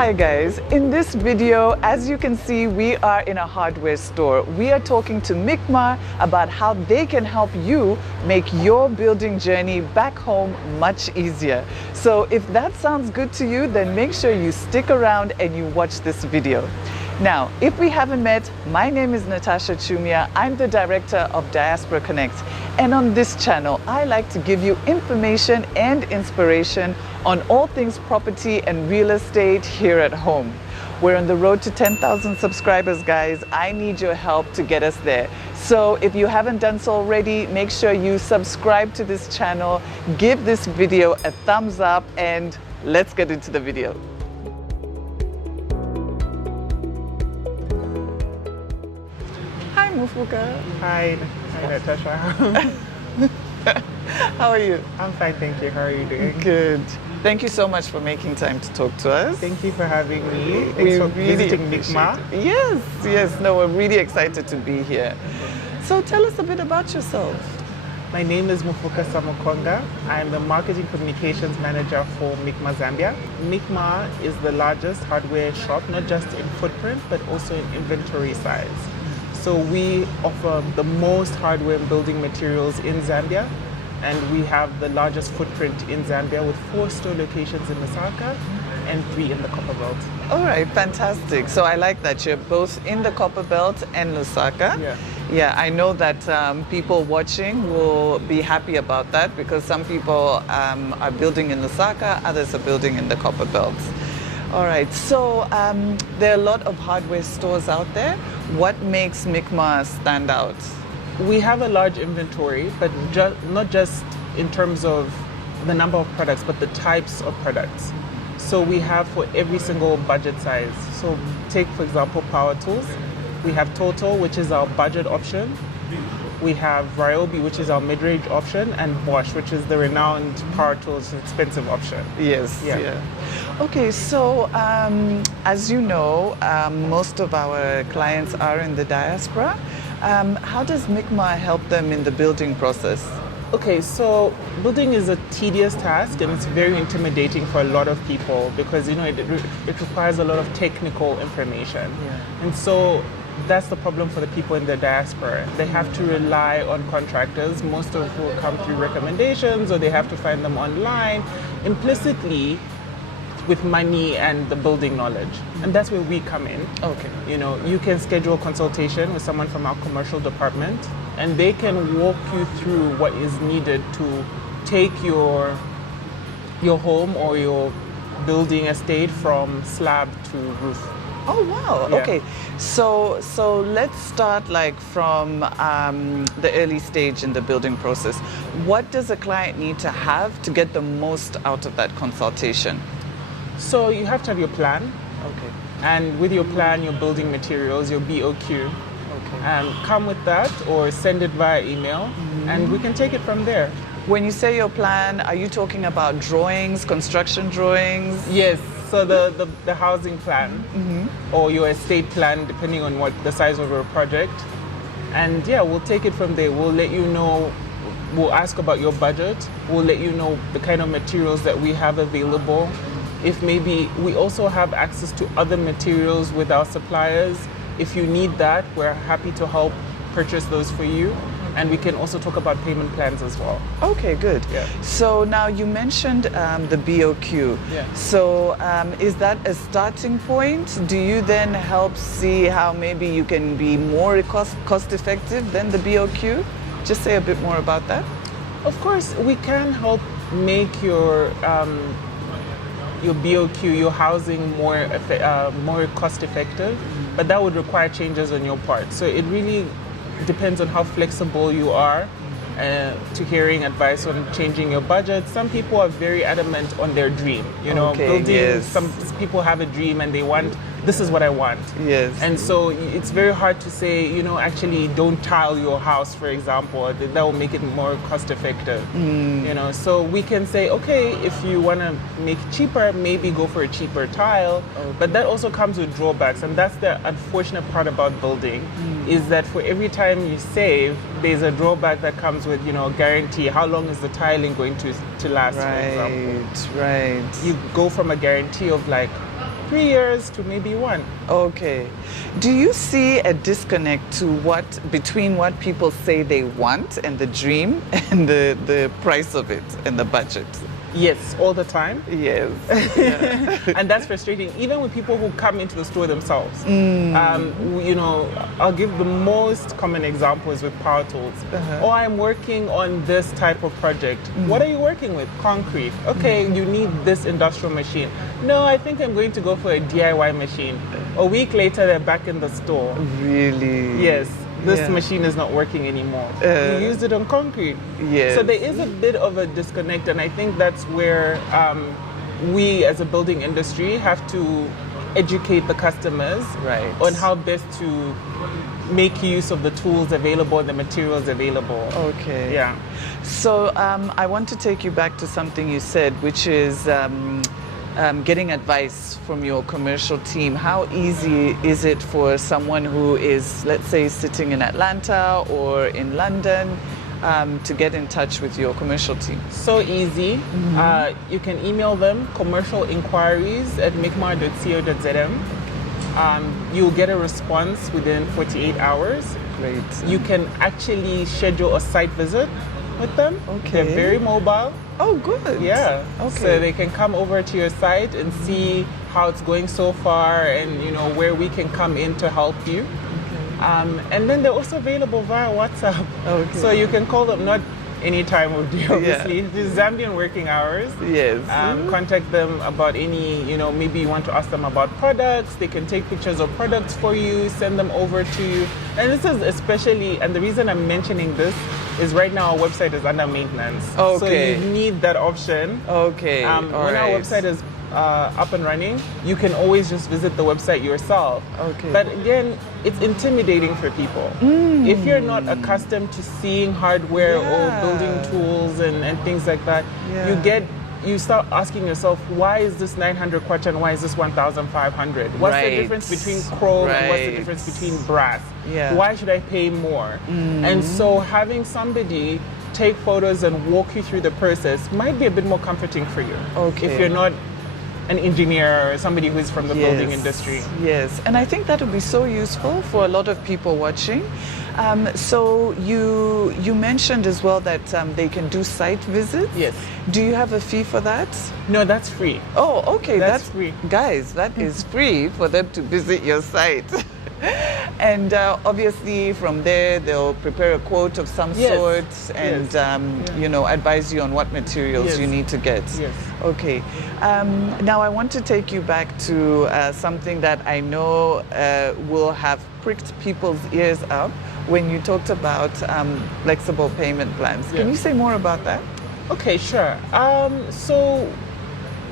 Hi guys, in this video, as you can see, we are in a hardware store. We are talking to Micmar about how they can help you make your building journey back home much easier. So if that sounds good to you, then make sure you stick around and you watch this video. Now, if we haven't met, my name is Natasha Chumia. I'm the director of Diaspora Connect. And on this channel, I like to give you information and inspiration on all things property and real estate here at home. We're on the road to 10,000 subscribers, guys. I need your help to get us there. So if you haven't done so already, make sure you subscribe to this channel, give this video a thumbs up, and let's get into the video. Hi, Mufuka. Hi Natasha. How are you? I'm fine, thank you. How are you doing? Good. Thank you so much for making time to talk to us. Thank you for having me. Thanks for visiting Micmar. Yes. No, we're really excited to be here. So tell us a bit about yourself. My name is Mufuka Samukonga. I'm the Marketing Communications Manager for Micmar Zambia. Micmar is the largest hardware shop, not just in footprint, but also in inventory size. So we offer the most hardware and building materials in Zambia, and we have the largest footprint in Zambia with 4 store locations in Lusaka and 3 in the Copperbelt. All right, fantastic. So I like that you're both in the Copperbelt and Lusaka. Yeah, I know that people watching will be happy about that because some people are building in Lusaka, others are building in the Copperbelt. All right, so there are a lot of hardware stores out there. What makes Micmar stand out? We have a large inventory, but not just in terms of the number of products, but the types of products. So we have for every single budget size. So take, for example, power tools. We have Toto, which is our budget option. We have Ryobi, which is our mid-range option, and Bosch, which is the renowned power tools expensive option. Yes. Yeah. Okay, so as you know, most of our clients are in the diaspora. How does Micmar help them in the building process? Okay, so building is a tedious task and it's very intimidating for a lot of people because it requires a lot of technical information. And so that's the problem for the people in the diaspora. They have to rely on contractors, most of who come through recommendations, or they have to find them online implicitly with money and the building knowledge. And that's where we come in. Okay. You can schedule a consultation with someone from our commercial department and they can walk you through what is needed to take your home or your building estate from slab to roof. Oh wow! Yeah. Okay, so let's start from the early stage in the building process. What does a client need to have to get the most out of that consultation? So you have to have your plan. Okay. And with your plan, your building materials, your BOQ. Okay. Come with that or send it via email, and we can take it from there. When you say your plan, are you talking about drawings, construction drawings? Yes. So the housing plan or your estate plan, depending on what the size of your project. And yeah, we'll take it from there. We'll let you know, we'll ask about your budget. We'll let you know the kind of materials that we have available. If maybe we also have access to other materials with our suppliers. If you need that, we're happy to help purchase those for you. And we can also talk about payment plans as well. Okay, good. Yeah. So now you mentioned the BOQ. Yeah. So is that a starting point? Do you then help see how maybe you can be more cost effective than the BOQ? Just say a bit more about that. Of course, we can help make your BOQ, your housing more cost effective, but that would require changes on your part. So it really depends on how flexible you are to hearing advice on changing your budget. Some people are very adamant on their dream. Building. Yes. Some people have a dream and they want, this is what I want. Yes. And so it's very hard to say, actually don't tile your house, for example. That will make it more cost effective. So we can say, okay, if you want to make it cheaper, maybe go for a cheaper tile. Okay. But that also comes with drawbacks. And that's the unfortunate part about building, is that for every time you save, there's a drawback that comes with, a guarantee. How long is the tiling going to last, for example? Right. You go from a guarantee of 3 years to maybe 1. Okay. Do you see a disconnect between what people say they want and the dream and the price of it and the budget? Yes, all the time. Yes. Yeah. And that's frustrating, even with people who come into the store themselves. I'll give the most common examples with power tools. Oh, I'm working on this type of project. What are you working with? Concrete. Okay, you need this industrial machine. No, I think I'm going to go for a DIY machine. A week later, they're back in the store. Really? Yes. This machine is not working anymore. You used it on concrete. Yes. So there is a bit of a disconnect, and I think that's where we as a building industry have to educate the customers on how best to make use of the tools available and the materials available. Okay. Yeah. So I want to take you back to something you said, which is getting advice from your commercial team. How easy is it for someone who is, let's say, sitting in Atlanta or in London to get in touch with your commercial team? So easy. You can email them commercial inquiries at micmar.co.zm. You'll get a response within 48 hours. Great. You can actually schedule a site visit with them. Okay. They're very mobile. Oh, good. Yeah. Okay. So they can come over to your site and see how it's going so far, and where we can come in to help you. Okay. And then they're also available via WhatsApp. Okay. So you can call them not any time of day, obviously. These Zambian working hours. Yes. Contact them about any, maybe you want to ask them about products. They can take pictures of products for you, send them over to you. And this is especially, and the reason I'm mentioning this is right now our website is under maintenance. Okay. So you need that option. Okay. When our website is up and running, you can always just visit the website yourself. Okay. But again, it's intimidating for people. If you're not accustomed to seeing hardware or building tools and things like that, you start asking yourself, why is this 900 kwacha and why is this 1,500? What's the difference between chrome and what's the difference between brass? Why should I pay more? And so having somebody take photos and walk you through the process might be a bit more comforting for you. Okay. If you're not an engineer or somebody who is from the building industry. Yes, and I think that would be so useful for a lot of people watching. So you mentioned as well that they can do site visits. Yes. Do you have a fee for that? No, that's free. Oh, okay. That's free. Guys, that is free for them to visit your site. And obviously from there they'll prepare a quote of some sort and advise you on what materials you need to get. Yes. Okay. Now I want to take you back to something that I know will have pricked people's ears up when you talked about flexible payment plans. Can you say more about that? Okay, sure. So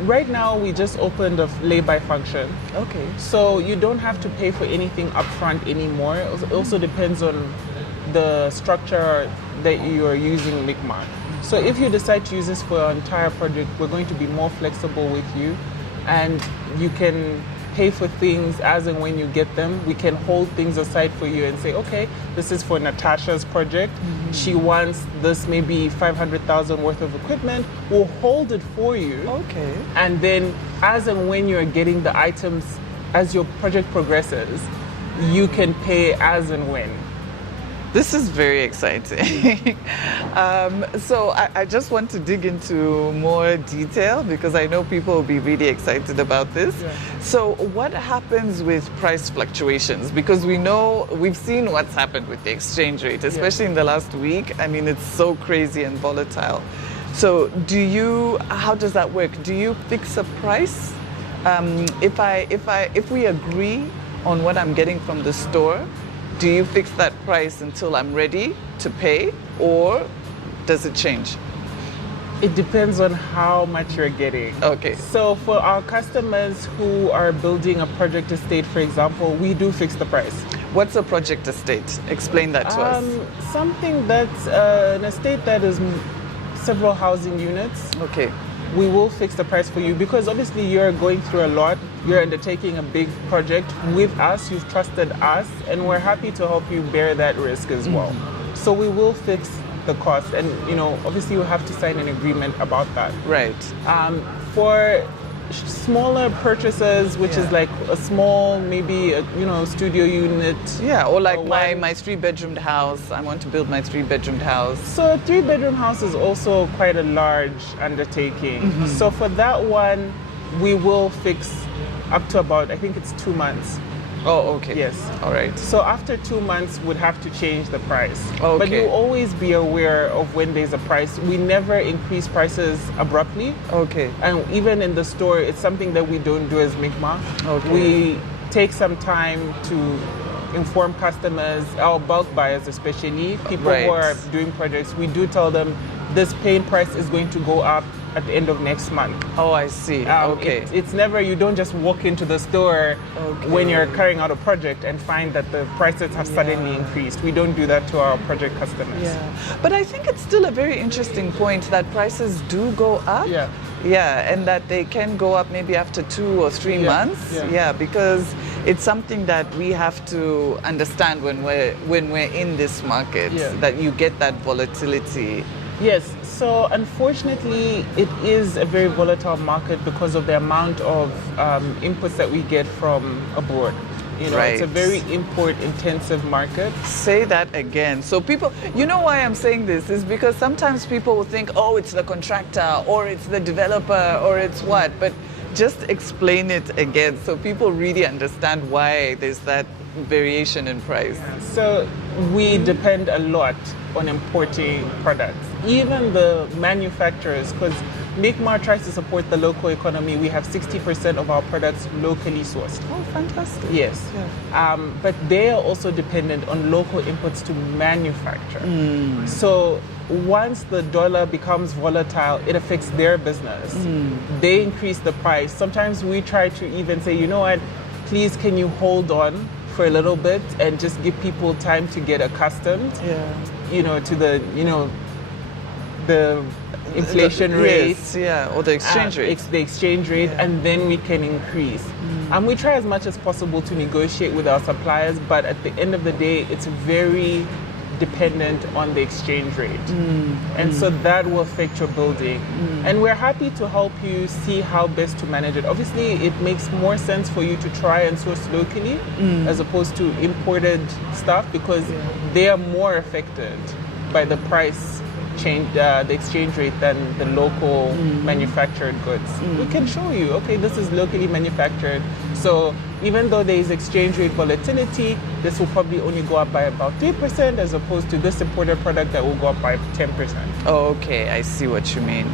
right now we just opened a lay-by function. Okay. So you don't have to pay for anything upfront anymore. It also depends on the structure that you are using Micmar. So if you decide to use this for your entire project, we're going to be more flexible with you, and you can pay for things as and when you get them. We can hold things aside for you and say, okay, this is for Natasha's project. She wants this maybe 500,000 worth of equipment. We'll hold it for you. Okay. And then as and when you're getting the items, as your project progresses, you can pay as and when. This is very exciting. So I just want to dig into more detail because I know people will be really excited about this. Yeah. So what happens with price fluctuations? Because we've seen what's happened with the exchange rate, especially in the last week. I mean, it's so crazy and volatile. So how does that work? Do you fix a price? If we agree on what I'm getting from the store, do you fix that price until I'm ready to pay, or does it change? It depends on how much you're getting. Okay. So for our customers who are building a project estate, for example, we do fix the price. What's a project estate? Explain that to us. Something that's an estate that is several housing units. Okay. We will fix the price for you because obviously you're going through a lot. You're undertaking a big project with us. You've trusted us, and we're happy to help you bear that risk as well. So we will fix the cost, and obviously you have to sign an agreement about that. Right. For smaller purchases, which is like a small, maybe a, studio unit. Yeah, or like my 3-bedroomed house. I want to build my 3-bedroomed house. So a 3-bedroom house is also quite a large undertaking. So for that one, we will fix up to about, I think it's 2 months. Oh, okay. Yes. All right. So after 2 months, we'd have to change the price. Okay. But you'll always be aware of when there's a price. We never increase prices abruptly. Okay. And even in the store, it's something that we don't do as Micmar. Okay. We take some time to inform customers, our bulk buyers especially, people who are doing projects, we do tell them this paint price is going to go up at the end of next month. Oh, I see. Okay. It's never, you don't just walk into the store when you're carrying out a project and find that the prices have suddenly increased. We don't do that to our project customers. Yeah. But I think it's still a very interesting point that prices do go up. Yeah. Yeah, and that they can go up maybe after 2 or 3 months. Yeah, because it's something that we have to understand when we're in this market, that you get that volatility. Yes, so unfortunately it is a very volatile market because of the amount of inputs that we get from abroad. It's a very import-intensive market. Say that again. So people, why I'm saying this is because sometimes people will think, oh, it's the contractor or it's the developer or it's what, but just explain it again so people really understand why there's that variation in price. So we depend a lot on importing products. Even the manufacturers, because Micmar tries to support the local economy, we have 60% of our products locally sourced. Oh, fantastic. Yes. Yeah. But they are also dependent on local inputs to manufacture. So once the dollar becomes volatile, it affects their business. They increase the price. Sometimes we try to even say, you know what, please can you hold on for a little bit and just give people time to get accustomed, to the inflation rate, or the exchange rate. It's the exchange rate, and then we can increase. And we try as much as possible to negotiate with our suppliers, but at the end of the day, it's very dependent on the exchange rate. And so that will affect your building. And we're happy to help you see how best to manage it. Obviously, it makes more sense for you to try and source locally as opposed to imported stuff because they are more affected by the price change, the exchange rate than the local manufactured goods. We can show you, okay, this is locally manufactured. So even though there is exchange rate volatility, this will probably only go up by about 3% as opposed to this imported product that will go up by 10%. Oh, okay, I see what you mean.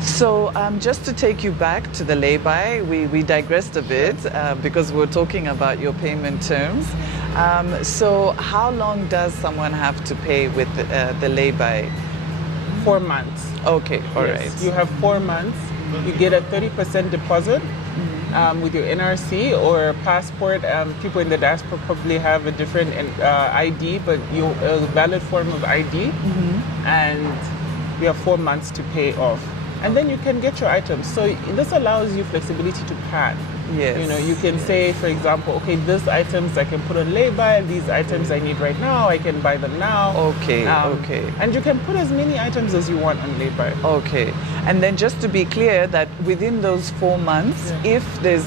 So just to take you back to the lay-by, we digressed a bit because we're talking about your payment terms. So how long does someone have to pay with the lay-by? 4 months. Okay, all right. You have 4 months. You get a 30% deposit with your NRC or passport. People in the diaspora probably have a different ID, but a valid form of ID. And you have 4 months to pay off. And then you can get your items. So this allows you flexibility to plan. Yes. You can say, for example, okay, these items I can put on lay-by, these items I need right now, I can buy them now. Okay, okay. And you can put as many items as you want on lay-by. Okay. And then just to be clear that within those 4 months, if there's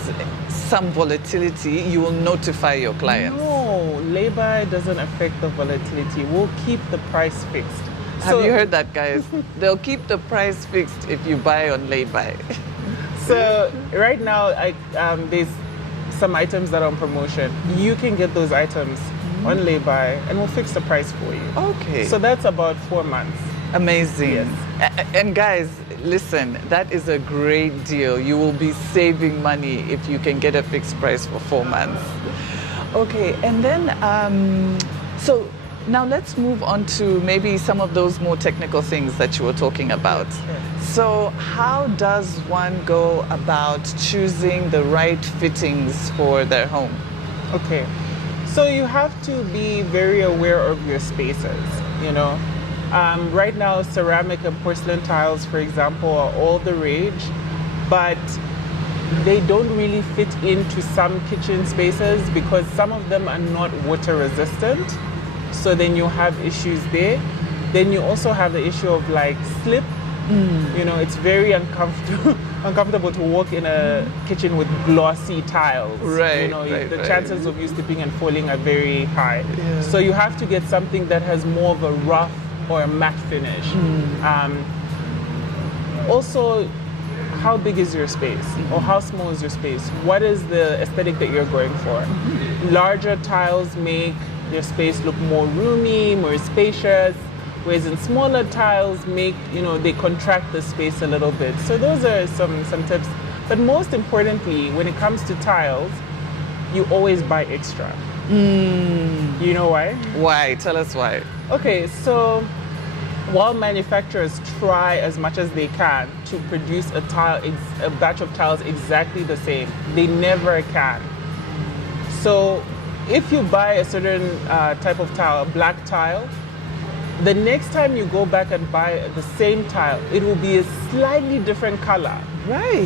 some volatility, you will notify your clients. No, lay-by doesn't affect the volatility. We'll keep the price fixed. Have you heard that, guys? They'll keep the price fixed if you buy on lay-by. So right now, there's some items that are on promotion. You can get those items on lay-by and we'll fix the price for you. Okay. So that's about 4 months. Amazing. Yes. And guys, listen, that is a great deal. You will be saving money if you can get a fixed price for 4 months. Okay, and then, so now let's move on to maybe some of those more technical things that you were talking about. So how does one go about choosing the right fittings for their home? Okay, so you have to be very aware of your spaces, Right now, ceramic and porcelain tiles, for example, are all the rage, but they don't really fit into some kitchen spaces because some of them are not water resistant. So then you have issues there. Then you also have the issue of like slip. It's very uncomfortable uncomfortable to walk in a kitchen with glossy tiles. Right, You know, right, the right. chances of you slipping and falling are very high. Yeah. So you have to get something that has more of a rough or a matte finish. Also, how big is your space, or how small is your space? What is the aesthetic that you're going for? Larger tiles make your space look more roomy, more spacious, whereas in smaller tiles make, they contract the space a little bit. So those are some tips. But most importantly, when it comes to tiles, you always buy extra. You know why? Why? Tell us why. Okay, so while manufacturers try as much as they can to produce a batch of tiles exactly the same, they never can. So if you buy a certain type of tile, a black tile, the next time you go back and buy the same tile, it will be a slightly different color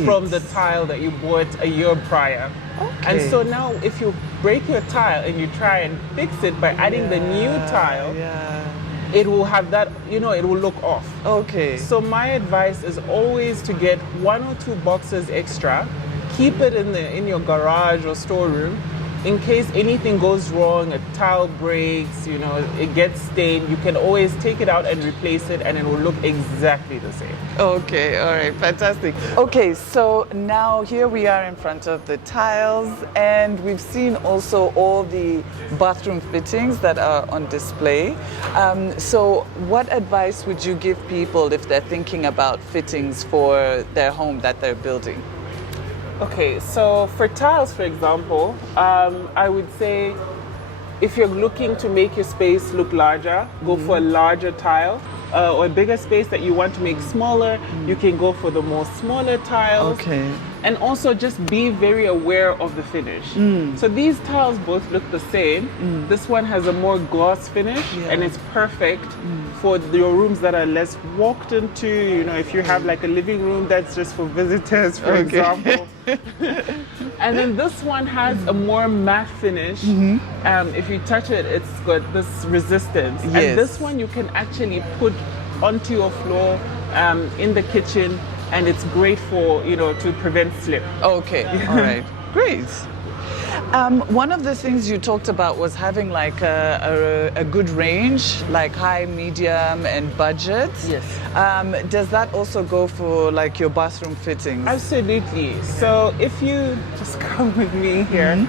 from the tile that you bought a year prior. Okay. And so now if you break your tile and you try and fix it by adding the new tile, it will have that, it will look off. Okay. So my advice is always to get 1 or 2 boxes extra, keep it in your garage or storeroom. In case anything goes wrong, a tile breaks, it gets stained, you can always take it out and replace it and it will look exactly the same. Okay, all right, fantastic. Okay, so now here we are in front of the tiles, and we've seen also all the bathroom fittings that are on display. So what advice would you give people if they're thinking about fittings for their home that they're building? Okay, so for tiles, for example, I would say if you're looking to make your space look larger, go for a larger tile. Or a bigger space that you want to make smaller, you can go for the more smaller tiles. Okay. And also just be very aware of the finish. So these tiles both look the same. This one has a more gloss finish and it's perfect for your rooms that are less walked into. If you have like a living room that's just for visitors, for example. And then this one has a more matte finish. If you touch it, it's got this resistance. Yes. And this one you can actually put onto your floor in the kitchen, and it's great for, to prevent slip. Okay, all right, great. One of the things you talked about was having like a good range, like high, medium, and budget. Yes. Does that also go for like your bathroom fittings? Absolutely. So if you just come with me here,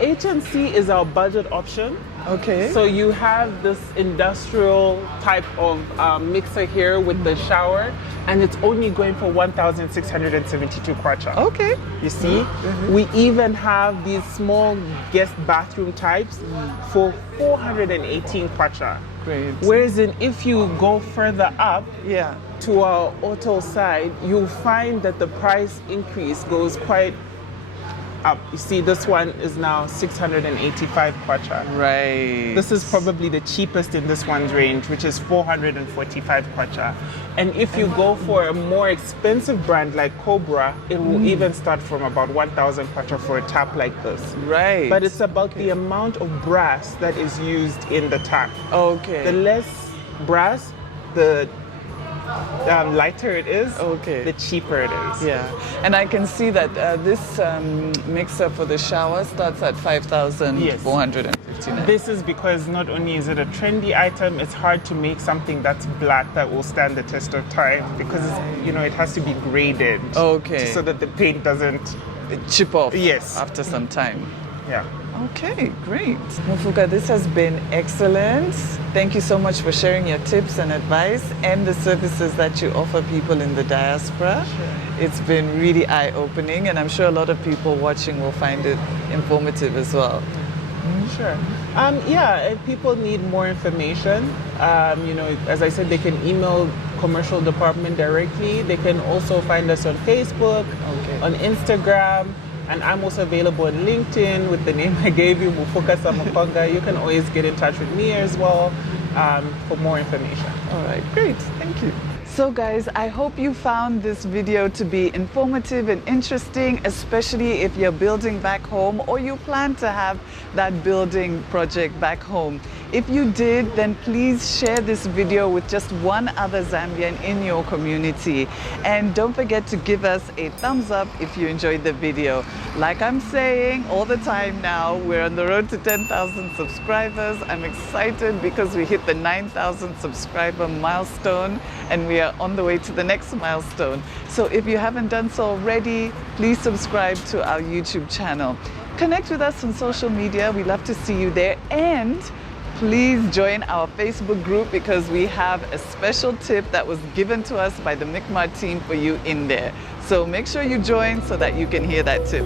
H&C is our budget option. Okay. So you have this industrial type of mixer here with the shower, and it's only going for 1,672 kwacha. Okay. You see? We even have these small guest bathroom types for 418 kwacha. Great. Whereas if you go further up to our auto side, you'll find that the price increase goes quite up. You see, this one is now 685 kwacha. Right. This is probably the cheapest in this one's range, which is 445 kwacha. And if you go for a more expensive brand like Cobra, it will even start from about 1,000 kwacha for a tap like this. Right. But it's about the amount of brass that is used in the tap. Okay. The less brass, the lighter it is, the cheaper it is. Yeah, and I can see that this mixer for the shower starts at 5,459. This is because not only is it a trendy item, it's hard to make something that's black that will stand the test of time, because it has to be graded. Okay. So that the paint doesn't chip off. Yes. After some time. Yeah. Okay, great. Mufuka, this has been excellent. Thank you so much for sharing your tips and advice and the services that you offer people in the diaspora. Sure. It's been really eye-opening, and I'm sure a lot of people watching will find it informative as well. Sure. If people need more information, as I said, they can email commercial department directly. They can also find us on Facebook, on Instagram. And I'm also available on LinkedIn with the name I gave you, Mufuka Samakonga. You can always get in touch with me as well for more information. All right, great. Thank you. So guys, I hope you found this video to be informative and interesting, especially if you're building back home or you plan to have that building project back home. If you did, then please share this video with just one other Zambian in your community. And don't forget to give us a thumbs up if you enjoyed the video. Like I'm saying all the time now, we're on the road to 10,000 subscribers. I'm excited because we hit the 9,000 subscriber milestone and we are on the way to the next milestone. So if you haven't done so already, please subscribe to our YouTube channel. Connect with us on social media. We love to see you there. And please join our Facebook group because we have a special tip that was given to us by the Micmar team for you in there. So make sure you join so that you can hear that tip.